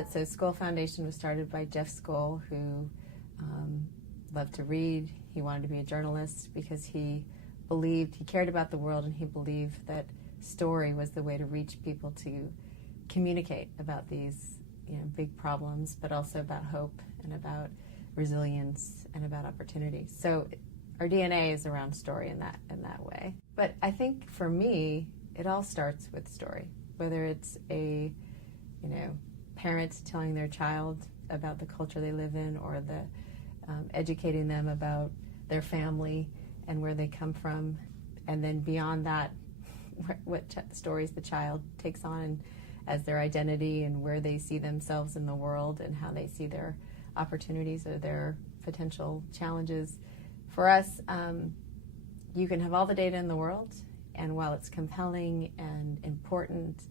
it. So Skoll Foundation was started by Jeff Skoll, who loved to read. He wanted to be a journalist because he cared about the world, and he believed that story was the way to reach people to communicate about these big problems, but also about hope and about resilience and about opportunity. So our DNA is around story in that way. But I think for me, it all starts with story, whether it's a parent telling their child about the culture they live in, or educating them about their family and where they come from, and then beyond that, what stories the child takes on as their identity and where they see themselves in the world and how they see their opportunities or their potential challenges. For us, you can have all the data in the world, and while it's compelling and important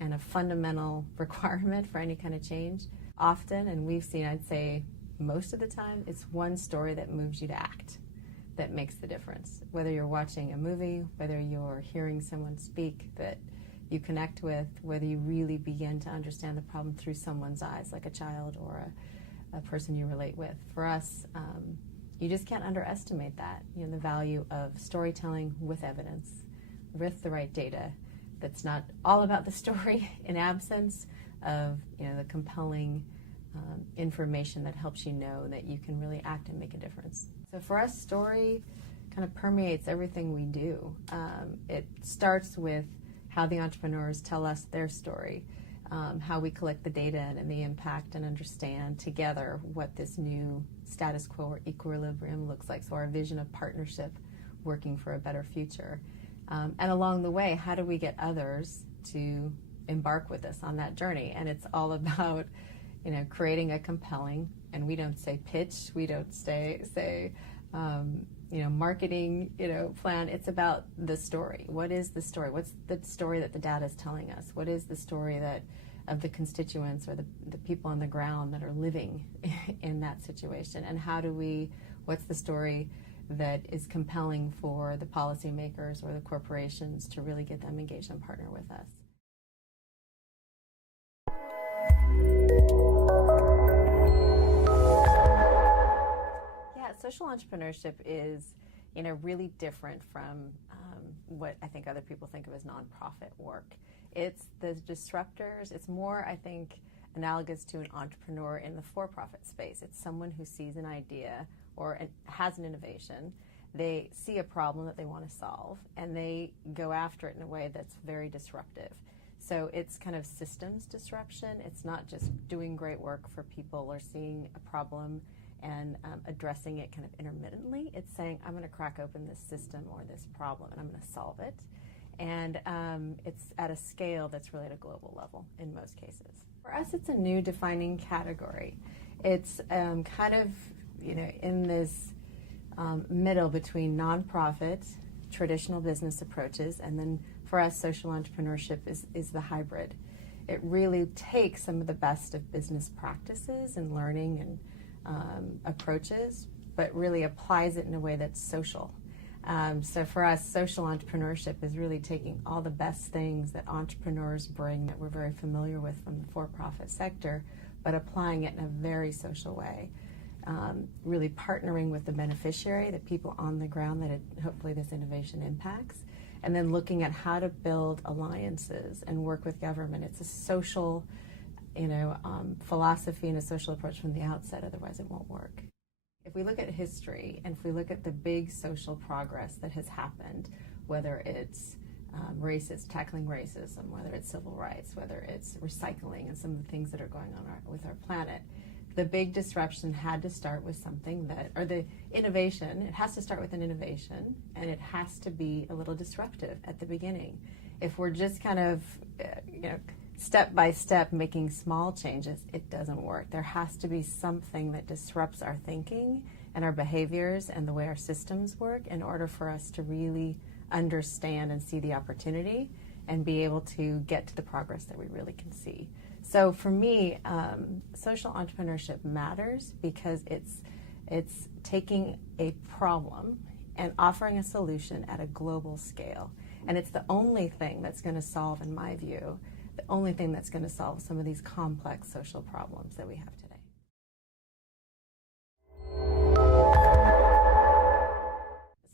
and a fundamental requirement for any kind of change, often, and we've seen, I'd say most of the time, it's one story that moves you to act that makes the difference. Whether you're watching a movie, whether you're hearing someone speak that you connect with, whether you really begin to understand the problem through someone's eyes, like a child or a person you relate with. For us, you just can't underestimate that, the value of storytelling with evidence, with the right data. That's not all about the story in absence of the compelling information that helps you know that you can really act and make a difference. So for us, story kind of permeates everything we do. It starts with how the entrepreneurs tell us their story, how we collect the data and the impact and understand together what this new status quo or equilibrium looks like. So our vision of partnership, working for a better future. And along the way, how do we get others to embark with us on that journey? And it's all about creating a compelling, and we don't say pitch, we don't say marketing, plan. It's about the story. What is the story? What's the story that the data is telling us? What is the story of the constituents or the people on the ground that are living in that situation? And what's the story that is compelling for the policymakers or the corporations to really get them engaged and partner with us? Social entrepreneurship is, really different from what I think other people think of as nonprofit work. It's the disruptors. It's more, I think, analogous to an entrepreneur in the for-profit space. It's someone who sees an idea or has an innovation. They see a problem that they want to solve, and they go after it in a way that's very disruptive. So it's kind of systems disruption. It's not just doing great work for people or seeing a problem and addressing it kind of intermittently. It's saying, I'm going to crack open this system or this problem, and I'm going to solve it. And it's at a scale that's really at a global level in most cases. For us, it's a new defining category. It's kind of, in this middle between nonprofit, traditional business approaches, and then for us, social entrepreneurship is the hybrid. It really takes some of the best of business practices and learning and approaches, but really applies it in a way that's social. So for us, social entrepreneurship is really taking all the best things that entrepreneurs bring that we're very familiar with from the for-profit sector, but applying it in a very social way. Really partnering with the beneficiary, the people on the ground that hopefully this innovation impacts, and then looking at how to build alliances and work with government. It's a social philosophy and a social approach from the outset, otherwise it won't work. If we look at history, and if we look at the big social progress that has happened, whether it's tackling racism, whether it's civil rights, whether it's recycling and some of the things that are going on with our planet, the big disruption had to start with something the innovation, it has to start with an innovation, and it has to be a little disruptive at the beginning. If we're just kind of, step by step making small changes, it doesn't work. There has to be something that disrupts our thinking and our behaviors and the way our systems work in order for us to really understand and see the opportunity and be able to get to the progress that we really can see. So for me, social entrepreneurship matters because it's taking a problem and offering a solution at a global scale. And it's the only thing that's going to solve, in my view, the only thing that's going to solve some of these complex social problems that we have today.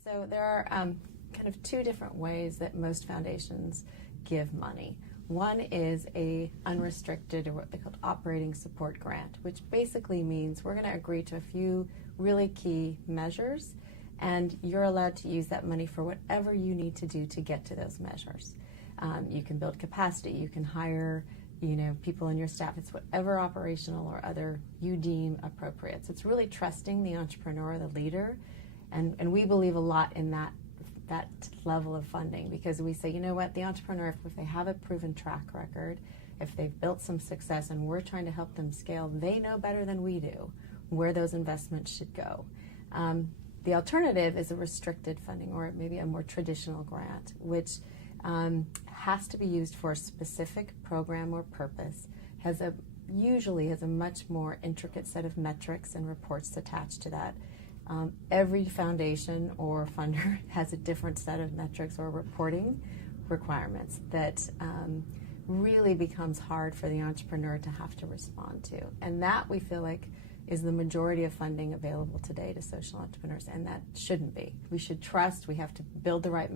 So there are kind of two different ways that most foundations give money. One is a unrestricted, or what they call operating support grant, which basically means we're going to agree to a few really key measures, and you're allowed to use that money for whatever you need to do to get to those measures. You can build capacity, you can hire people on your staff. It's whatever operational or other you deem appropriate. So it's really trusting the entrepreneur, the leader, and we believe a lot in that level of funding, because we say, you know what, the entrepreneur, if they have a proven track record, if they've built some success and we're trying to help them scale, they know better than we do where those investments should go. The alternative is a restricted funding, or maybe a more traditional grant, which has to be used for a specific program or purpose, usually has a much more intricate set of metrics and reports attached to that. Every foundation or funder has a different set of metrics or reporting requirements that really becomes hard for the entrepreneur to have to respond to. And that, we feel like, is the majority of funding available today to social entrepreneurs, and that shouldn't be. We should trust. We have to build the right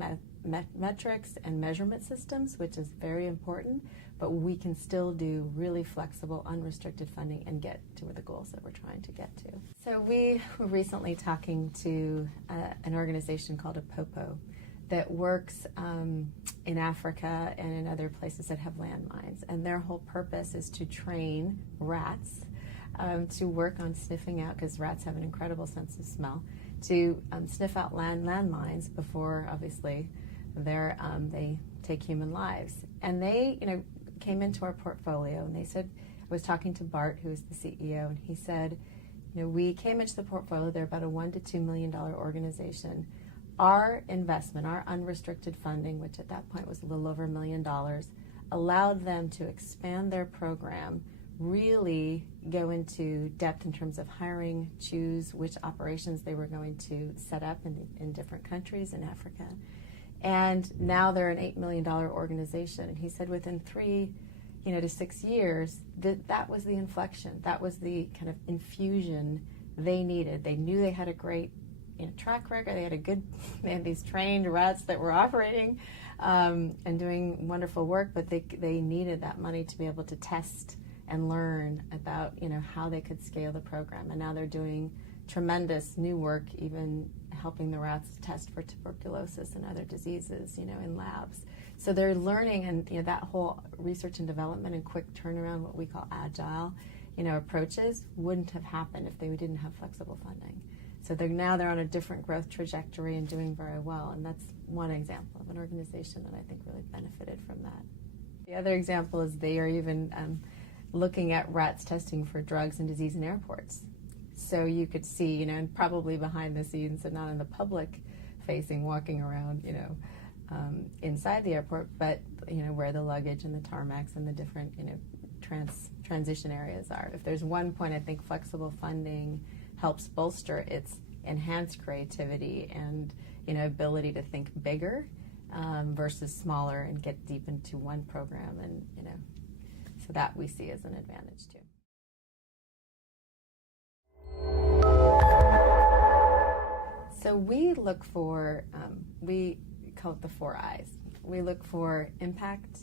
metrics and measurement systems, which is very important, but we can still do really flexible, unrestricted funding and get to the goals that we're trying to get to. So we were recently talking to an organization called Apopo that works in Africa and in other places that have landmines, and their whole purpose is to train rats to work on sniffing out, because rats have an incredible sense of smell, to sniff out landmines before, obviously, they take human lives. And they, came into our portfolio, and they said, I was talking to Bart, who is the CEO, and he said, we came into the portfolio, they're about a $1 to $2 million organization. Our investment, our unrestricted funding, which at that point was a little over $1 million, allowed them to expand their program, really go into depth in terms of hiring, choose which operations they were going to set up in different countries in Africa. And now they're an $8 million organization. And he said within 3 to 6 years, that was the inflection. That was the kind of infusion they needed. They knew they had a great track record. They had these trained rats that were operating and doing wonderful work, but they needed that money to be able to test and learn about how they could scale the program. And now they're doing tremendous new work, even helping the rats test for tuberculosis and other diseases, in labs. So they're learning, and that whole research and development and quick turnaround, what we call agile, approaches, wouldn't have happened if they didn't have flexible funding. So they're on a different growth trajectory and doing very well, and that's one example of an organization that I think really benefited from that. The other example is they are even looking at rats testing for drugs and disease in airports. So you could see, and probably behind the scenes and not in the public facing, walking around, inside the airport, but, where the luggage and the tarmacs and the different, transition areas are. If there's one point I think flexible funding helps bolster, it's enhanced creativity and, ability to think bigger versus smaller and get deep into one program, and, so that we see as an advantage too. So we look for, we call it the 4 I's. We look for impact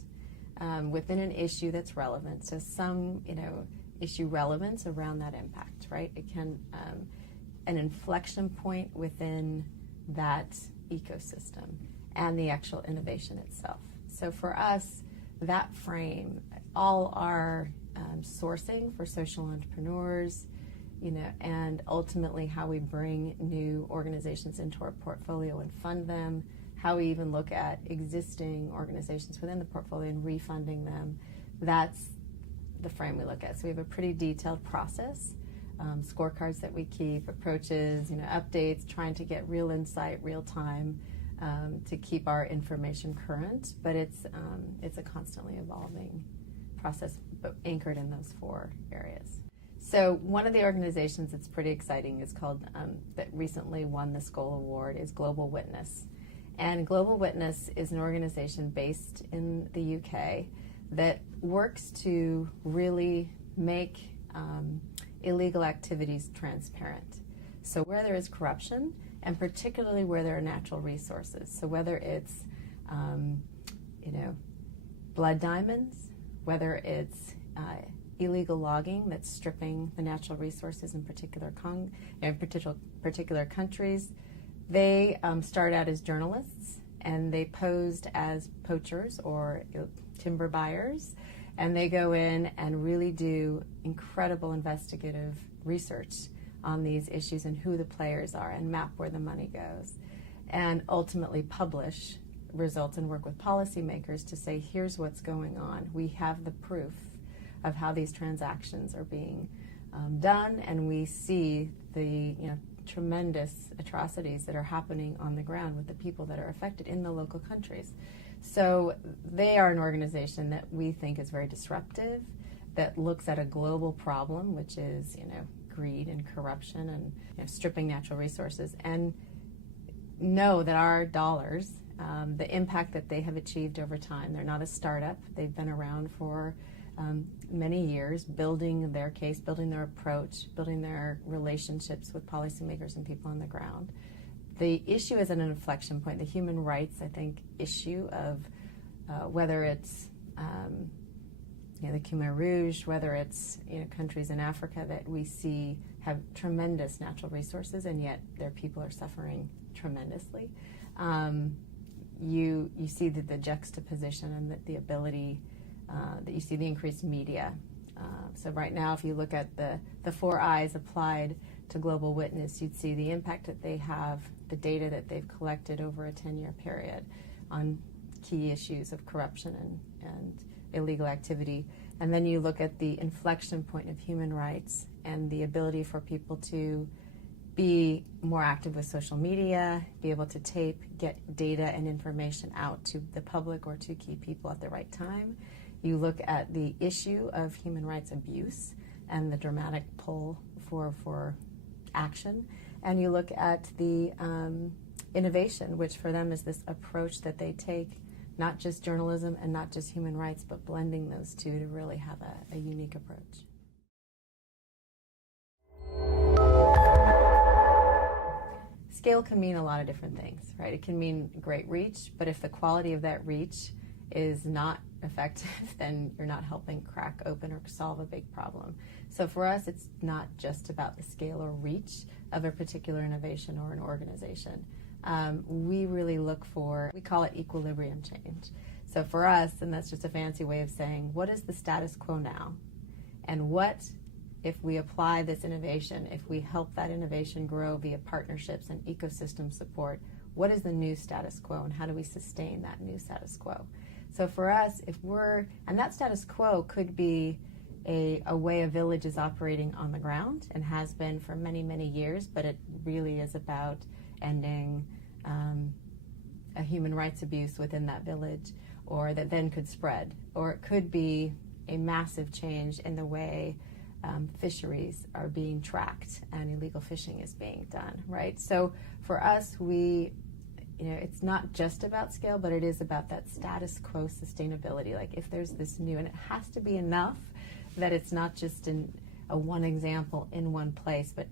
within an issue that's relevant. So some, issue relevance around that impact, right? It can, an inflection point within that ecosystem and the actual innovation itself. So for us, that frame, all our sourcing for social entrepreneurs, and ultimately how we bring new organizations into our portfolio and fund them, how we even look at existing organizations within the portfolio and refunding them, that's the frame we look at. So we have a pretty detailed process, scorecards that we keep, approaches, updates, trying to get real insight, real time, to keep our information current, but it's a constantly evolving process, but anchored in those 4 areas. So one of the organizations that's pretty exciting is called, that recently won the Skoll Award, is Global Witness. And Global Witness is an organization based in the UK that works to really make illegal activities transparent. So where there is corruption, and particularly where there are natural resources, so whether it's blood diamonds, whether it's illegal logging that's stripping the natural resources in particular countries, they start out as journalists, and they posed as poachers or timber buyers, and they go in and really do incredible investigative research on these issues and who the players are and map where the money goes, and ultimately publish results and work with policymakers to say, here's what's going on. We have the proof of how these transactions are being done, and we see the tremendous atrocities that are happening on the ground with the people that are affected in the local countries. So they are an organization that we think is very disruptive, that looks at a global problem, which is greed and corruption and stripping natural resources, and know that our dollars, the impact that they have achieved over time. They're not a startup. They've been around for many years, building their case, building their approach, building their relationships with policymakers and people on the ground. The issue is at an inflection point. The human rights, I think, issue of whether it's the Khmer Rouge, whether it's countries in Africa that we see have tremendous natural resources, and yet their people are suffering tremendously. You see the juxtaposition and the ability that you see the increased media. So right now, if you look at the 4 eyes applied to Global Witness, you'd see the impact that they have, the data that they've collected over a 10-year period on key issues of corruption and illegal activity. And then you look at the inflection point of human rights and the ability for people to be more active with social media, be able to tape, get data and information out to the public or to key people at the right time. You look at the issue of human rights abuse and the dramatic pull for action. And you look at the innovation, which for them is this approach that they take, not just journalism and not just human rights, but blending those two to really have a unique approach. Scale can mean a lot of different things, right? It can mean great reach, but if the quality of that reach is not effective, then you're not helping crack open or solve a big problem. So for us, it's not just about the scale or reach of a particular innovation or an organization. We really look for, we call it equilibrium change. So for us, and that's just a fancy way of saying, what is the status quo now? And what, if we apply this innovation, if we help that innovation grow via partnerships and ecosystem support, what is the new status quo and how do we sustain that new status quo? So for us, and that status quo could be a way a village is operating on the ground and has been for many, many years, but it really is about ending a human rights abuse within that village, or that then could spread. Or it could be a massive change in the way fisheries are being tracked and illegal fishing is being done, right? So for us, it's not just about scale, but it is about that status quo sustainability. Like if there's this new, and it has to be enough that it's not just in a one example in one place, but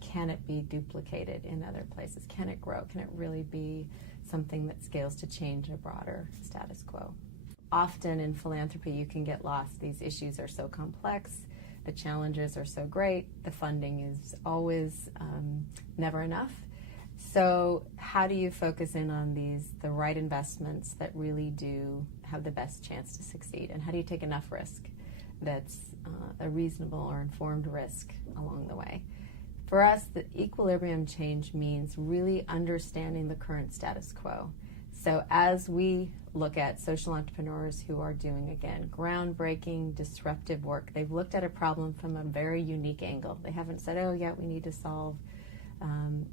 can it be duplicated in other places? Can it grow? Can it really be something that scales to change a broader status quo? Often in philanthropy, you can get lost. These issues are so complex. The challenges are so great. The funding is always never enough. So how do you focus in on the right investments that really do have the best chance to succeed? And how do you take enough risk that's a reasonable or informed risk along the way? For us, the equilibrium change means really understanding the current status quo. So as we look at social entrepreneurs who are doing, again, groundbreaking, disruptive work, they've looked at a problem from a very unique angle. They haven't said, oh, yeah, we need to solve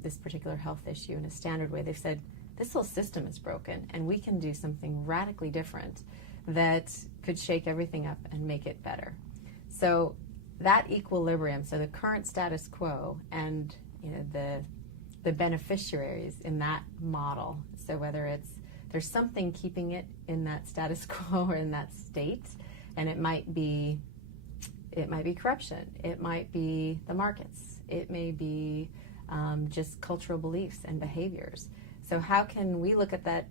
this particular health issue in a standard way. They've said, this whole system is broken, and we can do something radically different that could shake everything up and make it better. So that equilibrium, so the current status quo and the beneficiaries in that model, so whether there's something keeping it in that status quo or in that state, And it might be corruption. It might be the markets. It may be just cultural beliefs and behaviors. So how can we look at that,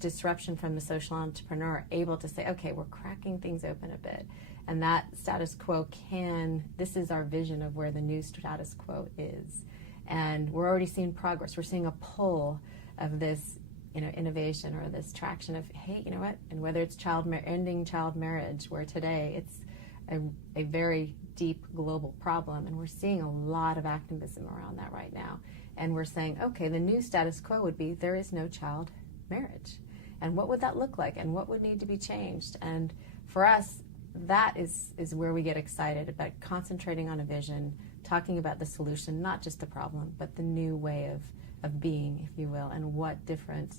disruption from the social entrepreneur, able to say, okay, we're cracking things open a bit, and that status quo this is our vision of where the new status quo is. And we're already seeing progress. We're seeing a pull of this, innovation, or this traction of, hey, you know what? And whether it's ending child marriage, where today it's a very deep global problem, and we're seeing a lot of activism around that right now. And we're saying, okay, the new status quo would be there is no child marriage. And what would that look like? And what would need to be changed? And for us, that is where we get excited about concentrating on a vision, talking about the solution, not just the problem, but the new way of being, if you will, and what different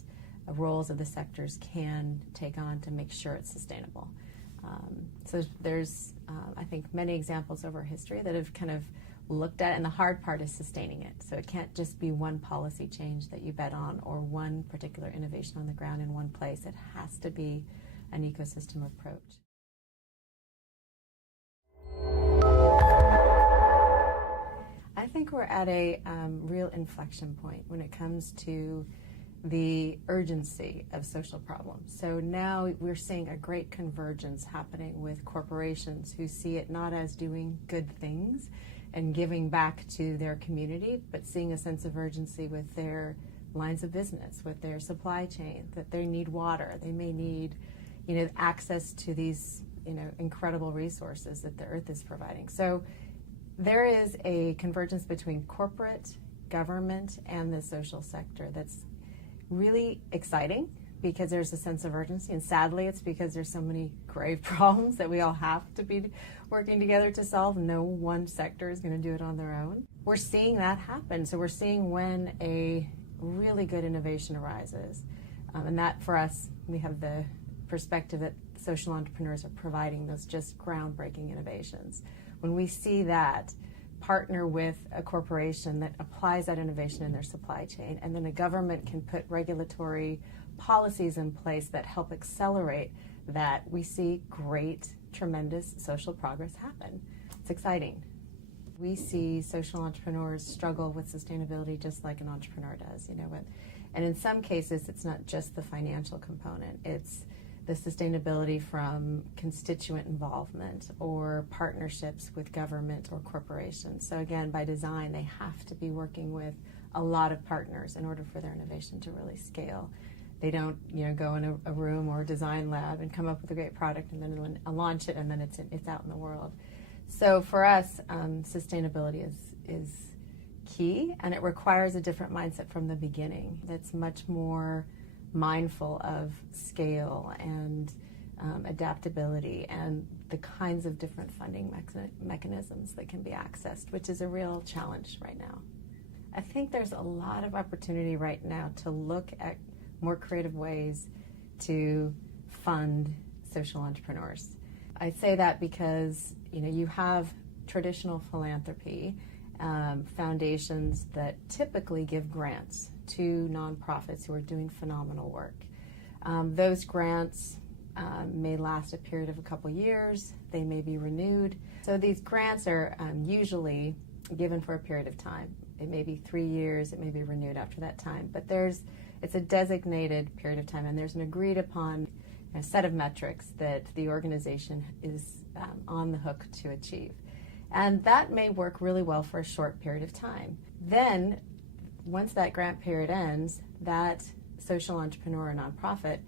roles of the sectors can take on to make sure it's sustainable. So there's, I think, many examples over history that have kind of looked at it, and the hard part is sustaining it. So it can't just be one policy change that you bet on, or one particular innovation on the ground in one place. It has to be an ecosystem approach. I think we're at a real inflection point when it comes to the urgency of social problems. So now we're seeing a great convergence happening with corporations who see it not as doing good things and giving back to their community, but seeing a sense of urgency with their lines of business, with their supply chain, that they need water, they may need, access to these, incredible resources that the earth is providing. So there is a convergence between corporate, government, and the social sector that's really exciting, because there's a sense of urgency, and sadly it's because there's so many grave problems that we all have to be working together to solve. No one sector is going to do it on their own. We're seeing that happen. So we're seeing when a really good innovation arises, and that for us, we have the perspective that social entrepreneurs are providing those just groundbreaking innovations. When we see that, partner with a corporation that applies that innovation in their supply chain, and then a government can put regulatory policies in place that help accelerate that, we see great, tremendous social progress happen. It's exciting. We see social entrepreneurs struggle with sustainability just like an entrepreneur does, and in some cases it's not just the financial component, it's the sustainability from constituent involvement or partnerships with government or corporations. So again, by design, they have to be working with a lot of partners in order for their innovation to really scale. They don't, go in a room or a design lab and come up with a great product and then launch it and then it's out in the world. So for us, sustainability is key, and it requires a different mindset from the beginning. That's much more mindful of scale and adaptability and the kinds of different funding mechanisms that can be accessed, which is a real challenge right now. I think there's a lot of opportunity right now to look at more creative ways to fund social entrepreneurs. I say that because you have traditional philanthropy, foundations that typically give grants to nonprofits who are doing phenomenal work. Those grants may last a period of a couple years. They may be renewed. So these grants are usually given for a period of time. It may be 3 years. It may be renewed after that time. But it's a designated period of time, and there's an agreed upon set of metrics that the organization is on the hook to achieve. And that may work really well for a short period of time. Then, once that grant period ends, that social entrepreneur or nonprofit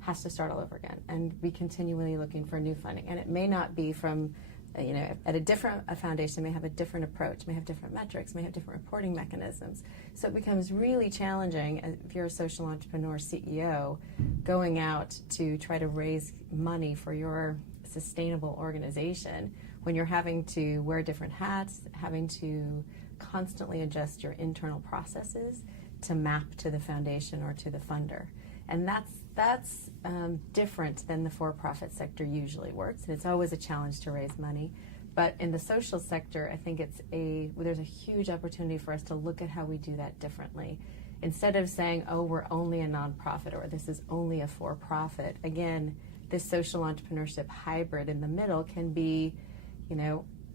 has to start all over again and be continually looking for new funding. And it may not be from, at a foundation may have a different approach, may have different metrics, may have different reporting mechanisms. So it becomes really challenging if you're a social entrepreneur CEO going out to try to raise money for your sustainable organization when you're having to wear different hats, having to constantly adjust your internal processes to map to the foundation or to the funder. And that's different than the for-profit sector usually works. And it's always a challenge to raise money. But in the social sector, I think there's a huge opportunity for us to look at how we do that differently. Instead of saying, oh, we're only a nonprofit or this is only a for-profit, again, this social entrepreneurship hybrid in the middle can be,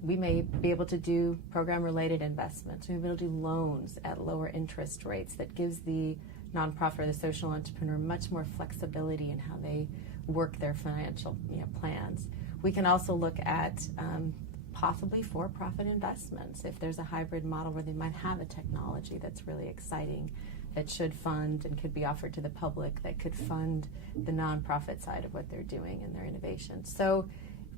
we may be able to do program-related investments. We may be able to do loans at lower interest rates that gives the nonprofit or the social entrepreneur much more flexibility in how they work their financial plans. We can also look at possibly for-profit investments if there's a hybrid model where they might have a technology that's really exciting that should fund and could be offered to the public, that could fund the nonprofit side of what they're doing and their innovation. So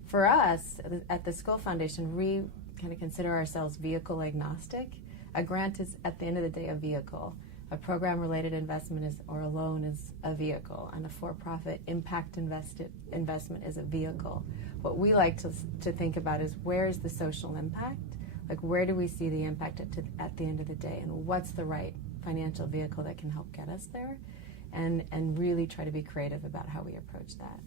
for us at the Skoll Foundation, we kind of consider ourselves vehicle agnostic. A grant is, at the end of the day, a vehicle. A program-related investment or a loan is a vehicle, and a for-profit impact investment is a vehicle. What we like to think about is, where is the social impact? Like, where do we see the impact at the end of the day, and what's the right financial vehicle that can help get us there? And really try to be creative about how we approach that.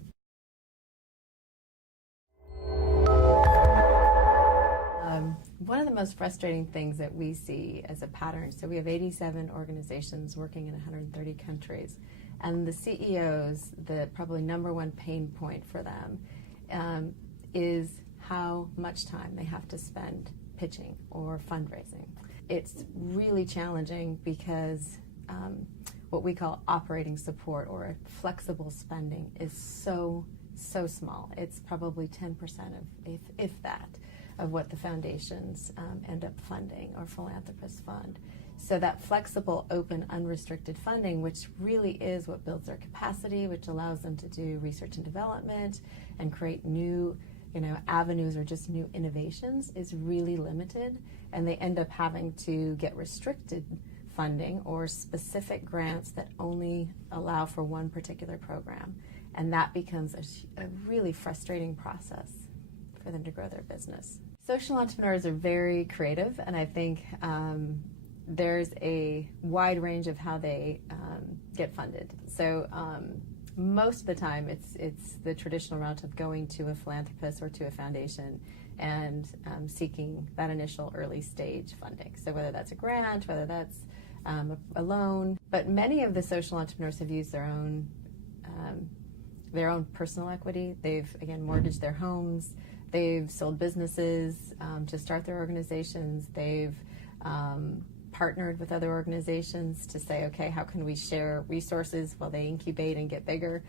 One of the most frustrating things that we see as a pattern, so we have 87 organizations working in 130 countries, and the CEOs, the probably number one pain point for them is how much time they have to spend pitching or fundraising. It's really challenging because what we call operating support or flexible spending is so small. It's probably 10% of, if that, of what the foundations end up funding or philanthropists fund. So that flexible, open, unrestricted funding, which really is what builds their capacity, which allows them to do research and development and create new avenues or just new innovations, is really limited, and they end up having to get restricted funding or specific grants that only allow for one particular program, and that becomes a really frustrating process for them to grow their business. Social entrepreneurs are very creative, and I think there's a wide range of how they get funded. So most of the time it's the traditional route of going to a philanthropist or to a foundation and seeking that initial early stage funding. So whether that's a grant, whether that's a loan, but many of the social entrepreneurs have used their own personal equity. They've, again, mortgaged their homes. They've sold businesses to start their organizations. They've partnered with other organizations to say, okay, how can we share resources while they incubate and get bigger?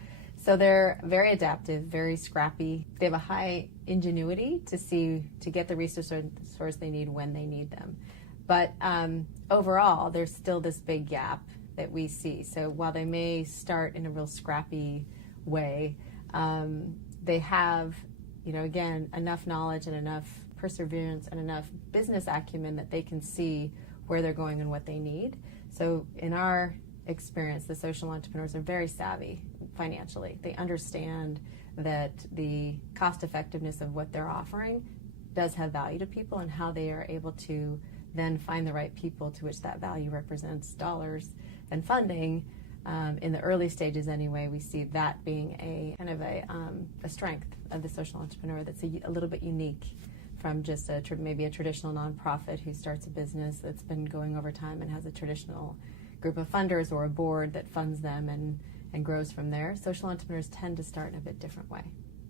So they're very adaptive, very scrappy. They have a high ingenuity to get the resource they need when they need them. But overall, there's still this big gap that we see. So while they may start in a real scrappy way, they have, again, enough knowledge and enough perseverance and enough business acumen that they can see where they're going and what they need. So in our experience, the social entrepreneurs are very savvy financially. They understand that the cost effectiveness of what they're offering does have value to people, and how they are able to then find the right people to which that value represents dollars and funding. In the early stages anyway, we see that being a kind of a strength of the social entrepreneur that's a little bit unique from just maybe a traditional nonprofit who starts a business that's been going over time and has a traditional group of funders or a board that funds them and grows from there. Social entrepreneurs tend to start in a bit different way.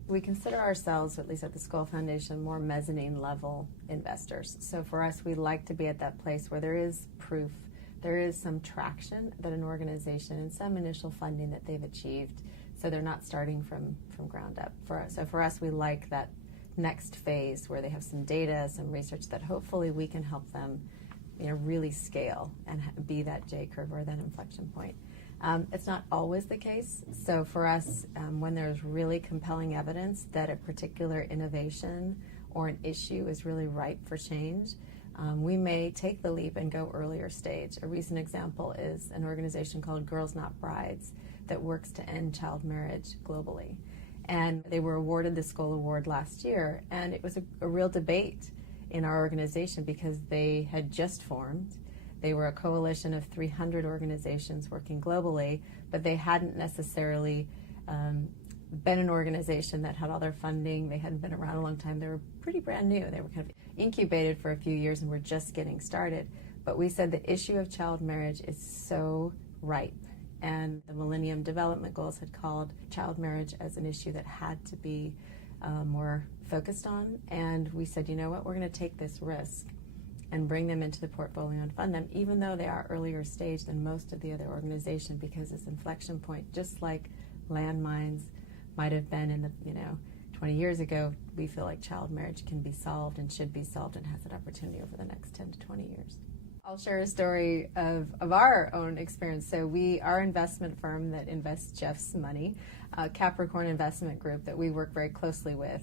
We consider ourselves, at least at the Skoll Foundation, more mezzanine level investors. So for us, we like to be at that place where there is proof, there is some traction that an organization and some initial funding that they've achieved, so they're not starting from ground up. So for us, we like that next phase where they have some data, some research that hopefully we can help them really scale and be that J-curve or that inflection point. It's not always the case. So for us, when there's really compelling evidence that a particular innovation or an issue is really ripe for change, we may take the leap and go earlier stage. A recent example is an organization called Girls Not Brides that works to end child marriage globally. And they were awarded the Skoll Award last year, and it was a real debate in our organization because they had just formed. They were a coalition of 300 organizations working globally, but they hadn't necessarily been an organization that had all their funding. They hadn't been around a long time. They were pretty brand new. They were kind of incubated for a few years and were just getting started. But we said the issue of child marriage is so ripe and the Millennium Development Goals had called child marriage as an issue that had to be more focused on. And we said, you know what, we're going to take this risk and bring them into the portfolio and fund them, even though they are earlier stage than most of the other organizations, because this inflection point, just like landmines might have been in the 20 years ago, we feel like child marriage can be solved and should be solved and has an opportunity over the next 10 to 20 years. I'll share a story of our own experience. So our investment firm that invests Jeff's money, Capricorn Investment Group, that we work very closely with,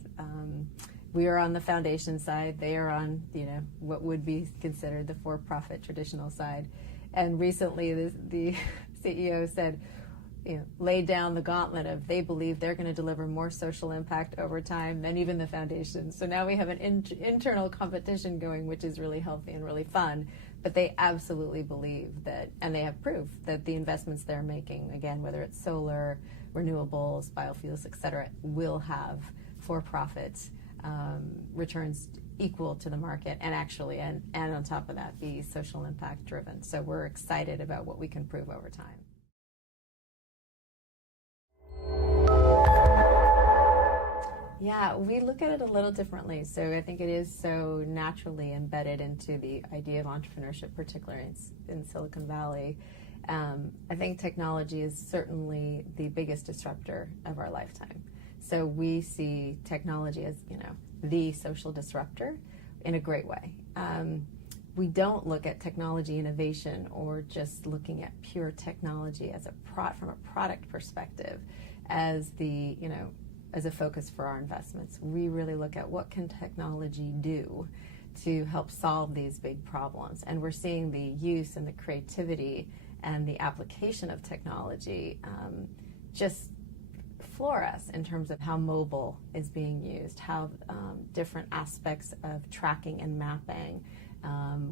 we are on the foundation side. They are on, what would be considered the for-profit traditional side. And recently the CEO said, laid down the gauntlet of they believe they're going to deliver more social impact over time than even the foundation. So now we have an internal competition going, which is really healthy and really fun. But they absolutely believe that, and they have proof that the investments they're making, again, whether it's solar, renewables, biofuels, et cetera, will have for-profit returns equal to the market, and actually, and on top of that, be social impact driven. So we're excited about what we can prove over time. Yeah, we look at it a little differently. So I think it is so naturally embedded into the idea of entrepreneurship, particularly in Silicon Valley. I think technology is certainly the biggest disruptor of our lifetime. So we see technology as, the social disruptor in a great way. We don't look at technology innovation or just looking at pure technology as from a product perspective as as a focus for our investments. We really look at what can technology do to help solve these big problems. And we're seeing the use and the creativity and the application of technology just floor us in terms of how mobile is being used, how different aspects of tracking and mapping,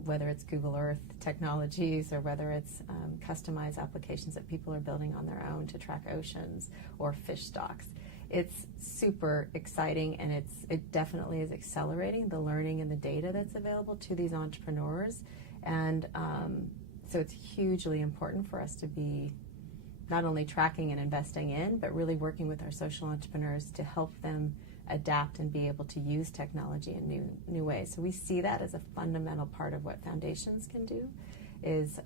whether it's Google Earth technologies or whether it's customized applications that people are building on their own to track oceans or fish stocks. It's super exciting, and it definitely is accelerating the learning and the data that's available to these entrepreneurs. And so it's hugely important for us to be not only tracking and investing in, but really working with our social entrepreneurs to help them adapt and be able to use technology in new ways. So we see that as a fundamental part of what foundations can do, is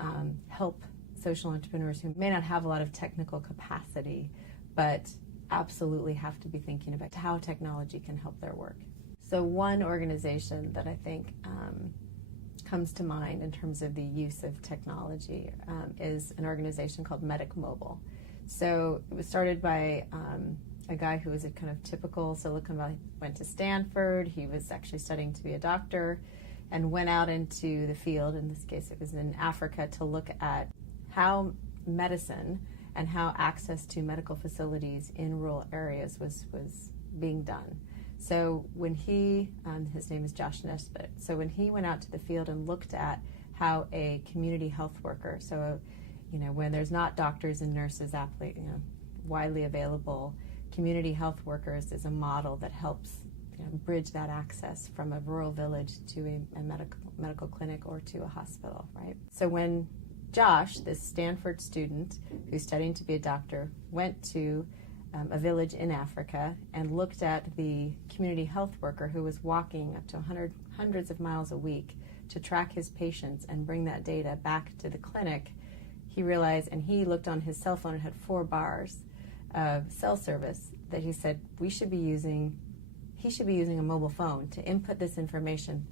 help social entrepreneurs who may not have a lot of technical capacity, but absolutely have to be thinking about how technology can help their work. So one organization that I think comes to mind in terms of the use of technology is an organization called Medic Mobile. So it was started by a guy who was a kind of typical Silicon Valley, went to Stanford. He was actually studying to be a doctor and went out into the field, in this case it was in Africa, to look at how medicine and how access to medical facilities in rural areas was being done. So when his name is Josh Nesbitt, so when he went out to the field and looked at how a community health worker, so when there's not doctors and nurses widely available, community health workers is a model that helps bridge that access from a rural village to a medical clinic or to a hospital, right? So when Josh, this Stanford student who's studying to be a doctor, went to a village in Africa and looked at the community health worker who was walking up to hundreds of miles a week to track his patients and bring that data back to the clinic, he realized, and he looked on his cell phone, it had 4 bars of cell service, that he said he should be using a mobile phone to input this information,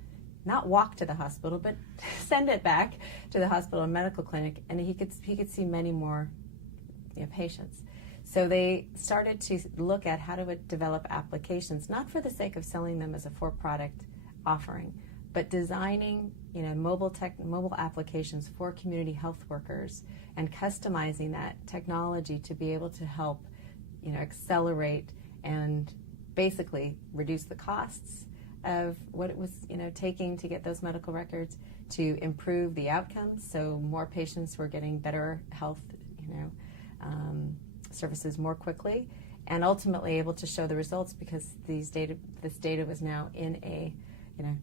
not walk to the hospital, but send it back to the hospital and medical clinic, and he could see many more patients. So they started to look at how to develop applications, not for the sake of selling them as a for-product offering, but designing mobile applications for community health workers and customizing that technology to be able to help accelerate and basically reduce the costs of what it was taking to get those medical records, to improve the outcomes, so more patients were getting better health services more quickly, and ultimately able to show the results because this data was now in a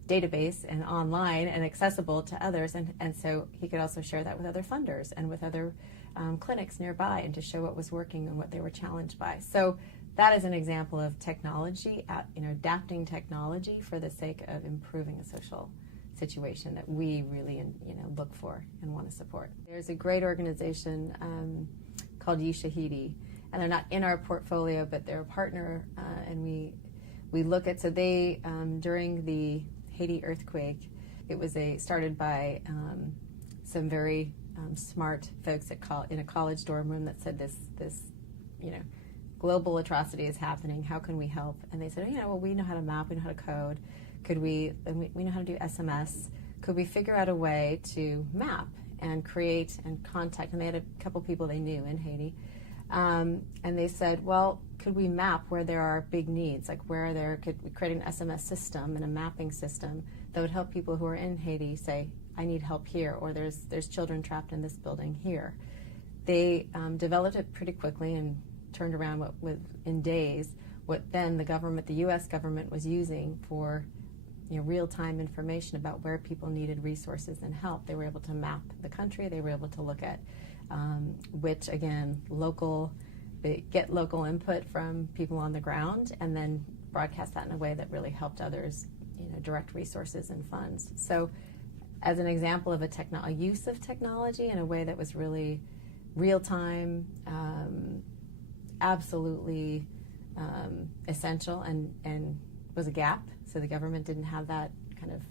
database and online and accessible to others, and so he could also share that with other funders and with other clinics nearby and to show what was working and what they were challenged by. So that is an example of technology, adapting technology for the sake of improving a social situation that we really look for and want to support. There's a great organization called Ushahidi, and they're not in our portfolio, but they're a partner, and we look at, so they, during the Haiti earthquake, it was started by some very smart folks in a college dorm room that said this global atrocity is happening. How can we help? And they said, well, we know how to map, we know how to code. We know how to do SMS. Could we figure out a way to map and create and contact? And they had a couple people they knew in Haiti. And they said, well, could we map where there are big needs? Like could we create an SMS system and a mapping system that would help people who are in Haiti say, I need help here, or there's children trapped in this building here. They developed it pretty quickly and turned around in days what then the U.S. government was using for real-time information about where people needed resources and help. They were able to map the country. They were able to look at which, again, get local input from people on the ground, and then broadcast that in a way that really helped others, direct resources and funds. So as an example of a use of technology in a way that was really real-time, absolutely essential, and was a gap. So the government didn't have that kind of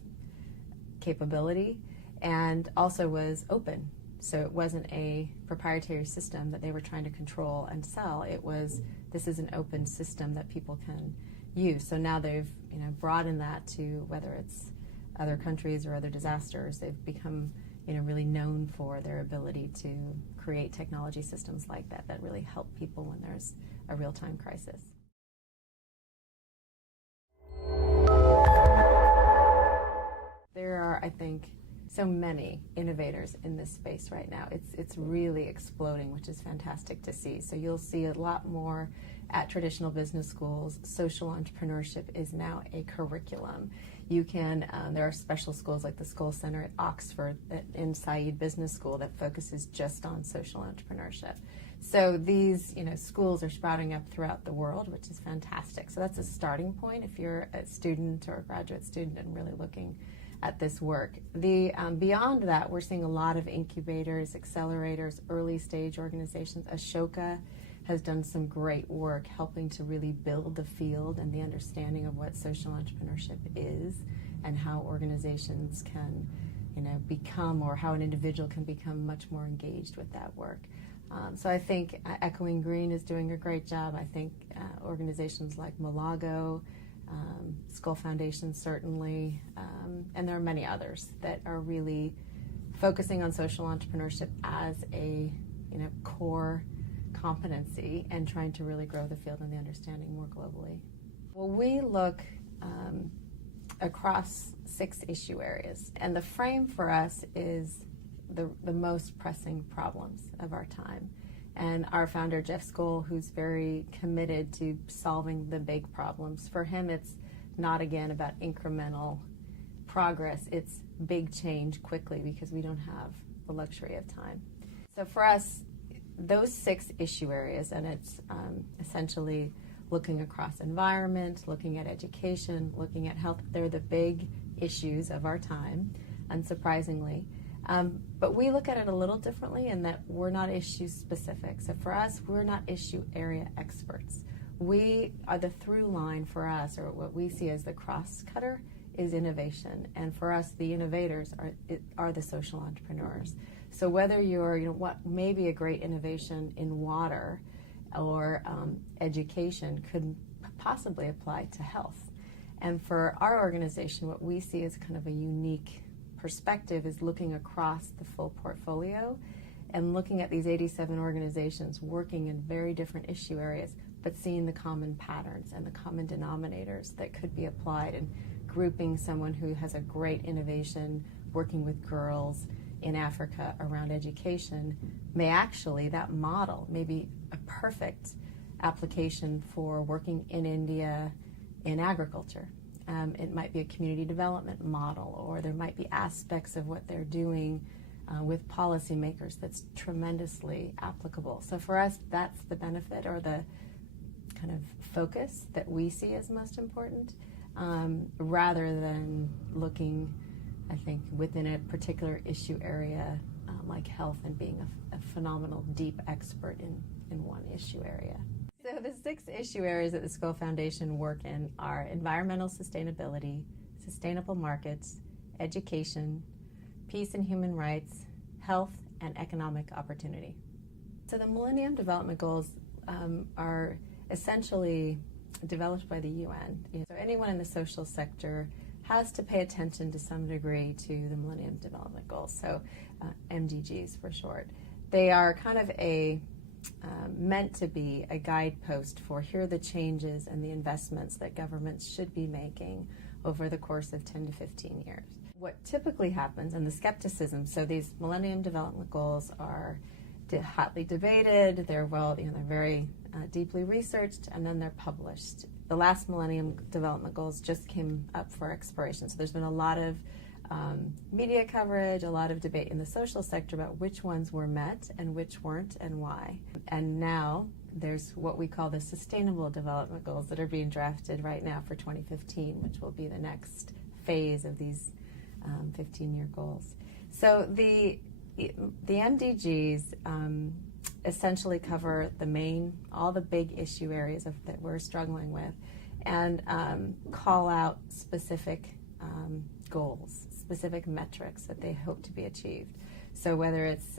capability, and also was open. So it wasn't a proprietary system that they were trying to control and sell. This is an open system that people can use. So now they've broadened that to whether it's other countries or other disasters. They've become really known for their ability to create technology systems like that really help people when there's a real-time crisis. There are, I think, so many innovators in this space right now. It's really exploding, which is fantastic to see. So you'll see a lot more at traditional business schools. Social entrepreneurship is now a curriculum. There are special schools like the Skoll Center at Oxford, in Said Business School, that focuses just on social entrepreneurship. So these schools are sprouting up throughout the world, which is fantastic. So that's a starting point if you're a student or a graduate student and really looking at this work. Beyond that, we're seeing a lot of incubators, accelerators, early stage organizations. Ashoka has done some great work helping to really build the field and the understanding of what social entrepreneurship is, and how organizations can become, or how an individual can become much more engaged with that work. So I think Echoing Green is doing a great job. I think organizations like Malago, Skoll Foundation certainly, and there are many others that are really focusing on social entrepreneurship as a core competency and trying to really grow the field and the understanding more globally. Well, we look across 6 issue areas, and the frame for us is the most pressing problems of our time. And our founder, Jeff Skoll, who's very committed to solving the big problems, for him it's not, again, about incremental progress. It's big change quickly, because we don't have the luxury of time. So for us, those 6 issue areas, and it's essentially looking across environment, looking at education, looking at health, they're the big issues of our time, unsurprisingly. But we look at it a little differently in that we're not issue specific. So for us, we're not issue area experts. We are the through line for us, or what we see as the cross cutter, is innovation. And for us, the innovators are the social entrepreneurs. So whether you're, what may be a great innovation in water or education could possibly apply to health. And for our organization, what we see as kind of a unique perspective is looking across the full portfolio and looking at these 87 organizations working in very different issue areas, but seeing the common patterns and the common denominators that could be applied, and grouping someone who has a great innovation working with girls in Africa around education may actually, that model may be a perfect application for working in India in agriculture. It might be a community development model, or there might be aspects of what they're doing with policymakers that's tremendously applicable. So for us, that's the benefit or the kind of focus that we see as most important, rather than looking, I think, within a particular issue area like health and being a phenomenal deep expert in one issue area. So the 6 issue areas that the Skoll Foundation work in are environmental sustainability, sustainable markets, education, peace and human rights, health, and economic opportunity. So the Millennium Development Goals are essentially developed by the UN. So anyone in the social sector has to pay attention to some degree to the Millennium Development Goals, so MDGs for short. They are kind of meant to be a guidepost for here are the changes and the investments that governments should be making over the course of 10 to 15 years. What typically happens, and the skepticism, so these Millennium Development Goals are hotly debated, they're they're very deeply researched, and then they're published. The last Millennium Development Goals just came up for expiration, so there's been a lot of media coverage, a lot of debate in the social sector about which ones were met and which weren't and why. And now there's what we call the Sustainable Development Goals that are being drafted right now for 2015, which will be the next phase of these 15-year goals. So the MDGs essentially cover all the big issue areas that we're struggling with, and call out specific goals, specific metrics that they hope to be achieved. So whether it's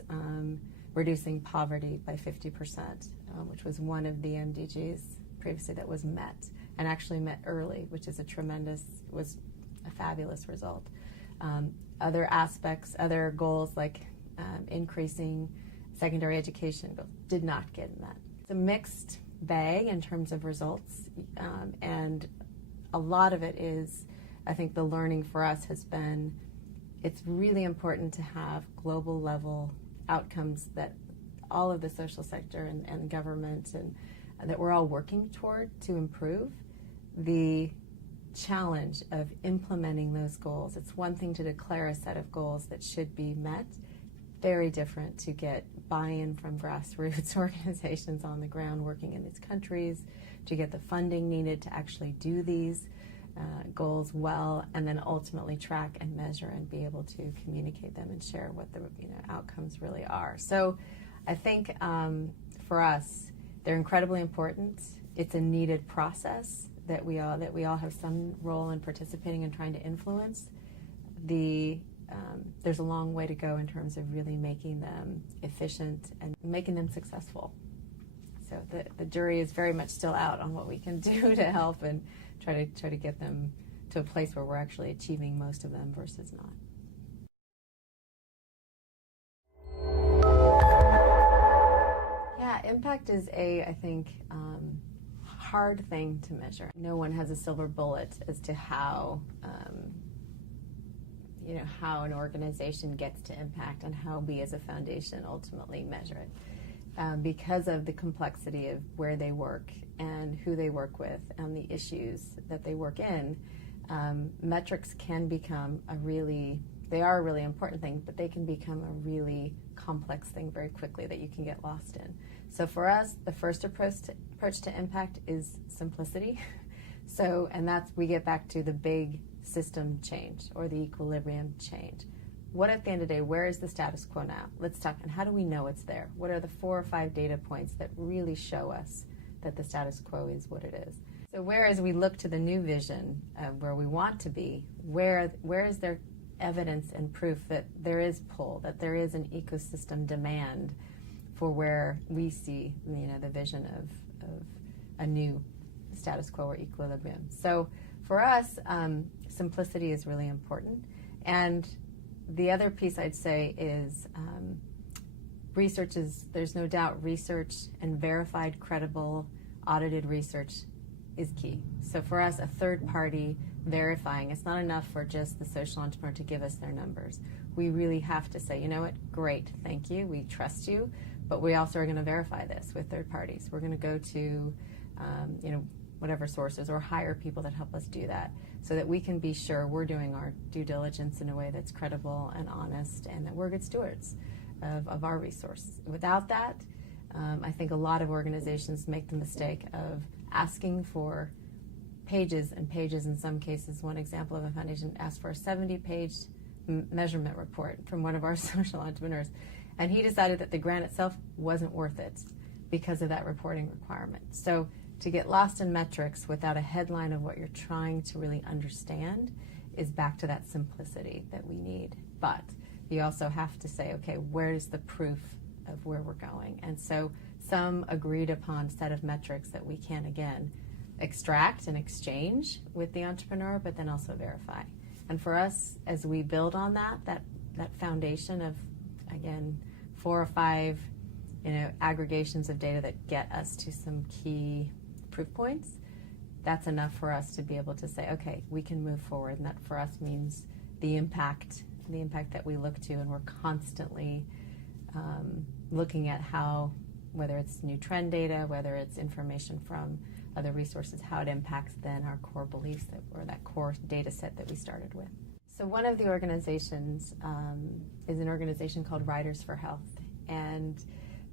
reducing poverty by 50%, which was one of the MDGs previously that was met, and actually met early, which is was a fabulous result. Other aspects, other goals like increasing secondary education did not get met. It's a mixed bag in terms of results, and a lot of it is, I think the learning for us has been, it's really important to have global level outcomes that all of the social sector and government and that we're all working toward to improve. The challenge of implementing those goals, it's one thing to declare a set of goals that should be met, very different to get buy-in from grassroots organizations on the ground working in these countries, to get the funding needed to actually do these goals well, and then ultimately track and measure and be able to communicate them and share what the outcomes really are. So I think for us, they're incredibly important. It's a needed process that we all have some role in participating and trying to influence. There's a long way to go in terms of really making them efficient and making them successful. So the jury is very much still out on what we can do to help and try to get them to a place where we're actually achieving most of them versus not. Yeah, impact is I think, hard thing to measure. No one has a silver bullet as to how an organization gets to impact and how we as a foundation ultimately measure it. Because of the complexity of where they work and who they work with and the issues that they work in, metrics can become they are a really important thing, but they can become a really complex thing very quickly that you can get lost in. So for us, the first approach to impact is simplicity. So, and we get back to the big system change or the equilibrium change. What at the end of the day, where is the status quo now? Let's talk, and how do we know it's there? What are the 4 or 5 data points that really show us that the status quo is what it is? So whereas we look to the new vision of where we want to be, where is there evidence and proof that there is pull, that there is an ecosystem demand for where we see the vision of a new status quo or equilibrium. So for us, simplicity is really important. And the other piece I'd say is there's no doubt research and verified, credible, audited research is key. So for us, a third party verifying, it's not enough for just the social entrepreneur to give us their numbers. We really have to say, you know what, great, thank you, we trust you, but we also are going to verify this with third parties. We're going to go to, whatever sources, or hire people that help us do that, so that we can be sure we're doing our due diligence in a way that's credible and honest, and that we're good stewards of our resources. Without that, I think a lot of organizations make the mistake of asking for pages and pages. In some cases, one example of a foundation asked for a 70-page measurement report from one of our social entrepreneurs, and he decided that the grant itself wasn't worth it because of that reporting requirement. So to get lost in metrics without a headline of what you're trying to really understand is back to that simplicity that we need. But you also have to say, okay, where's the proof of where we're going? And so some agreed upon set of metrics that we can, again, extract and exchange with the entrepreneur, but then also verify. And for us, as we build on that foundation of, again, 4 or 5, aggregations of data that get us to some key proof points, that's enough for us to be able to say, okay, we can move forward. And that for us means the impact that we look to, and we're constantly looking at how, whether it's new trend data, whether it's information from other resources, how it impacts then our core beliefs or that core data set that we started with. So one of the organizations is an organization called Riders for Health. And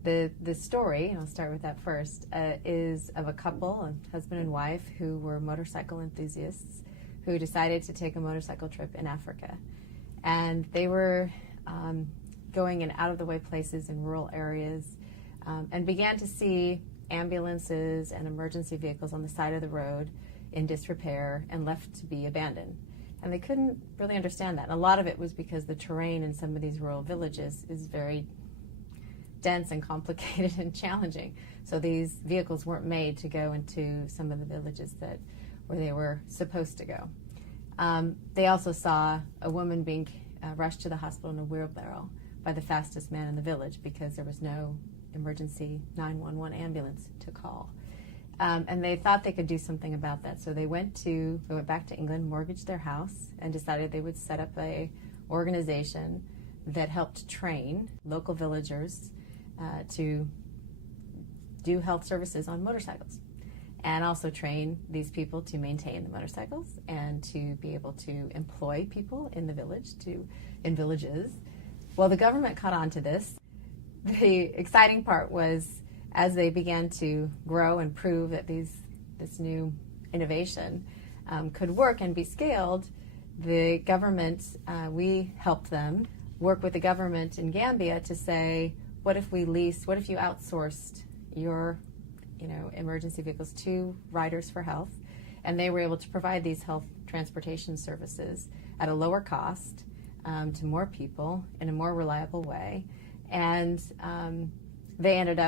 the story, and I'll start with that first, is of a couple, a husband and wife, who were motorcycle enthusiasts who decided to take a motorcycle trip in Africa. And they were going in out-of-the-way places in rural areas, and began to see ambulances and emergency vehicles on the side of the road in disrepair and left to be abandoned. And they couldn't really understand that. And a lot of it was because the terrain in some of these rural villages is very dense and complicated and challenging. So these vehicles weren't made to go into some of the villages where they were supposed to go. They also saw a woman being rushed to the hospital in a wheelbarrow by the fastest man in the village because there was no emergency 911 ambulance to call. And they thought they could do something about that. So they went back to England, mortgaged their house, and decided they would set up a organization that helped train local villagers to do health services on motorcycles, and also train these people to maintain the motorcycles and to be able to employ people in the village, in villages. Well, the government caught on to this. The exciting part was, as they began to grow and prove that this new innovation could work and be scaled, the government, we helped them work with the government in Gambia to say, what if you outsourced your emergency vehicles to Riders for Health, and they were able to provide these health transportation services at a lower cost to more people in a more reliable way. And we ended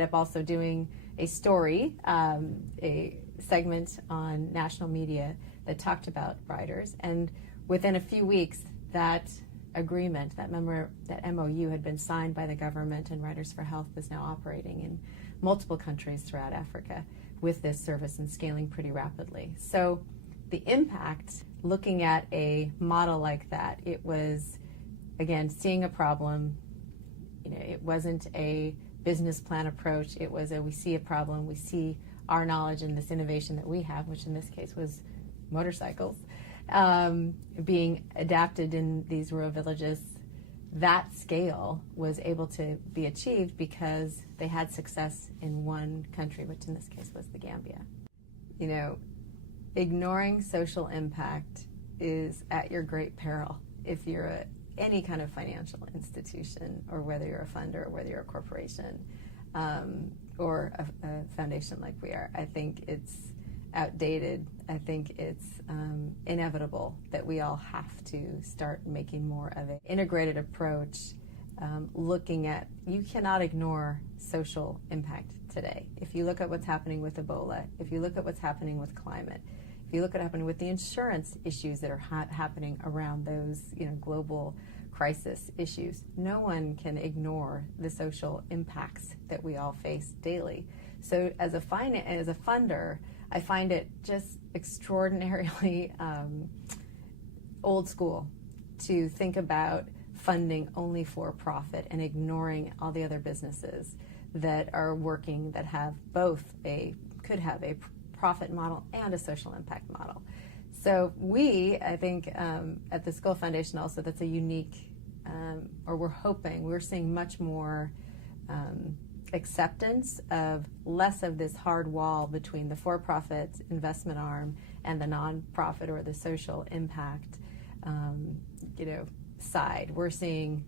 up also doing a story, a segment on national media that talked about riders. And within a few weeks, that agreement, that MOU had been signed by the government, and Riders for Health is now operating in multiple countries throughout Africa with this service and scaling pretty rapidly. So the impact, looking at a model like that, it was, again, seeing a problem. It wasn't a business plan approach. It was we see a problem, we see our knowledge and this innovation that we have, which in this case was motorcycles, being adapted in these rural villages. That scale was able to be achieved because they had success in one country, which in this case was the Gambia. Ignoring social impact is at your great peril if you're any kind of financial institution, or whether you're a funder, or whether you're a corporation, or a foundation like we are. I think it's outdated. I think it's inevitable that we all have to start making more of an integrated approach, looking at, you cannot ignore social impact today. If you look at what's happening with Ebola, if you look at what's happening with climate, if you look at what's happening with the insurance issues that are happening around those global crisis issues, no one can ignore the social impacts that we all face daily. So as a funder, I find it just extraordinarily old school to think about funding only for profit and ignoring all the other businesses that are working, that have both a could have a profit model and a social impact model. So I think, at the Skoll Foundation also, that's a unique, or we're seeing much more acceptance of less of this hard wall between the for-profit investment arm and the nonprofit or the social impact, side. We're seeing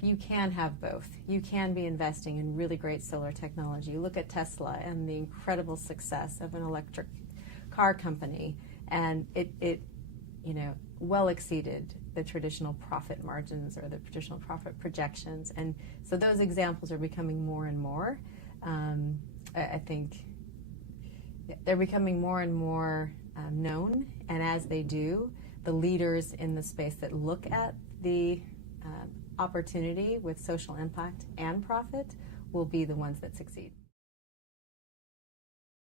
you can have both. You can be investing in really great solar technology. Look at Tesla and the incredible success of an electric car company, and it well exceeded the traditional profit margins or the traditional profit projections. And so those examples are becoming more and more. I think they're becoming more and more known, and as they do, the leaders in the space that look at the opportunity with social impact and profit will be the ones that succeed.